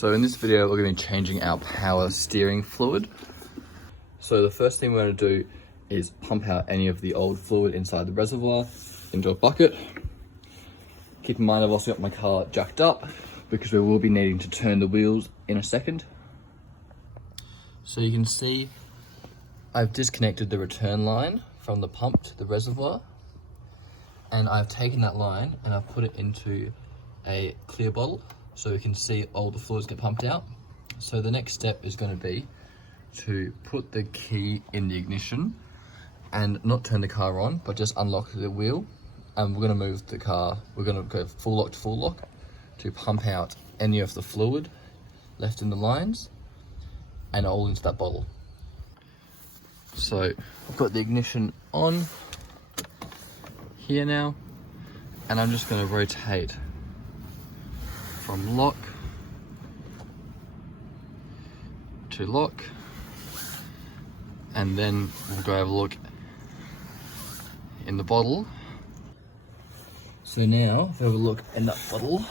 So in this video, we're going to be changing our power steering fluid. So the first thing we're going to do is pump out any of the old fluid inside the reservoir into a bucket. Keep in mind I've also got my car jacked up because we will be needing to turn the wheels in a second. So you can see I've disconnected the return line from the pump to the reservoir, and I've taken that line and I've put it into a clear bottle so we can see all the fluids get pumped out. So the next step is going to be to put the key in the ignition and not turn the car on, but just unlock the wheel, and we're going to move the car. We're going to go full lock to full lock to pump out any of the fluid left in the lines and all into that bottle. So I've got the ignition on here now, and I'm just going to rotate from lock to lock, and then we'll go have a look in the bottle. So now if you have a look in that bottle,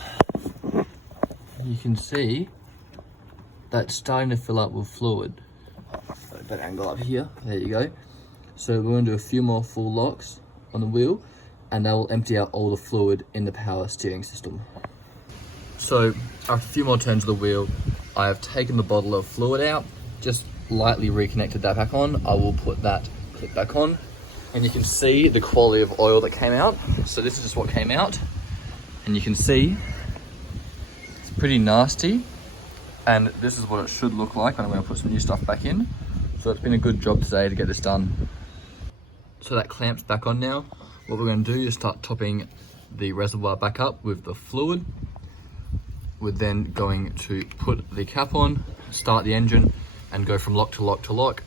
you can see that's starting to fill up with fluid. So better angle up here, there you go. So we're going to do a few more full locks on the wheel, and that will empty out all the fluid in the power steering system. So after a few more turns of the wheel, I have taken the bottle of fluid out, just lightly reconnected that back on. I will put that clip back on, and you can see the quality of oil that came out. So this is just what came out, and you can see it's pretty nasty, and this is what it should look like when I'm going to put some new stuff back in. So it's been a good job today to get this done. So that clamp's back on now. What we're going to do is start topping the reservoir back up with the fluid. We're then going to put the cap on, start the engine, and go from lock to lock to lock.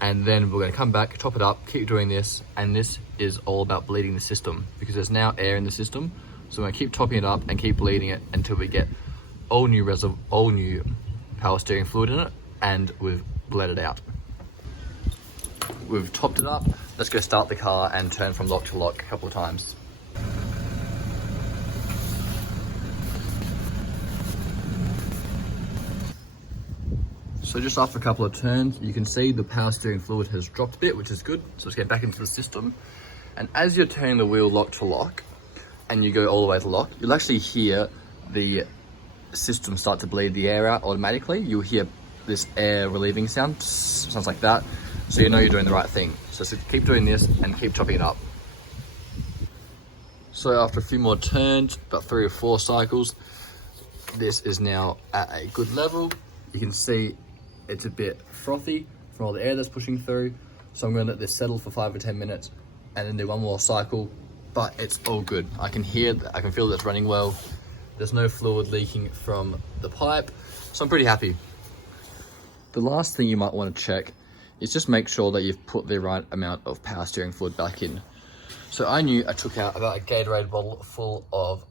And then we're going to come back, top it up, keep doing this, and this is all about bleeding the system because there's now air in the system. So we're going to keep topping it up and keep bleeding it until we get all new power steering fluid in it, and we've bled it out. We've topped it up. Let's go start the car and turn from lock to lock a couple of times. So just after a couple of turns, you can see the power steering fluid has dropped a bit, which is good. So let's get back into the system. And as you're turning the wheel lock to lock, and you go all the way to lock, you'll actually hear the system start to bleed the air out automatically. You'll hear this air relieving sound, sounds like that. So you know you're doing the right thing. So keep doing this and keep topping it up. So after a few more turns, about 3 or 4 cycles, this is now at a good level. You can see it's a bit frothy from all the air that's pushing through. So I'm going to let this settle for 5 or 10 minutes and then do one more cycle, but it's all good. I can hear that, I can feel that it's running well. There's no fluid leaking from the pipe, so I'm pretty happy. The last thing you might want to check is just make sure that you've put the right amount of power steering fluid back in. So I knew I took out about a Gatorade bottle full of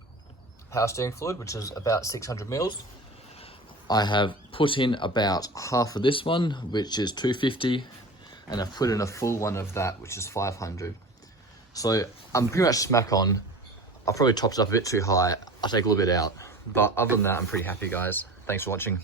power steering fluid, which is about 600 mils. I have put in about half of this one, which is 250, and I've put in a full one of that, which is 500. So I'm pretty much smack on. I've probably topped it up a bit too high. I'll take a little bit out, but other than that, I'm pretty happy, guys. Thanks for watching.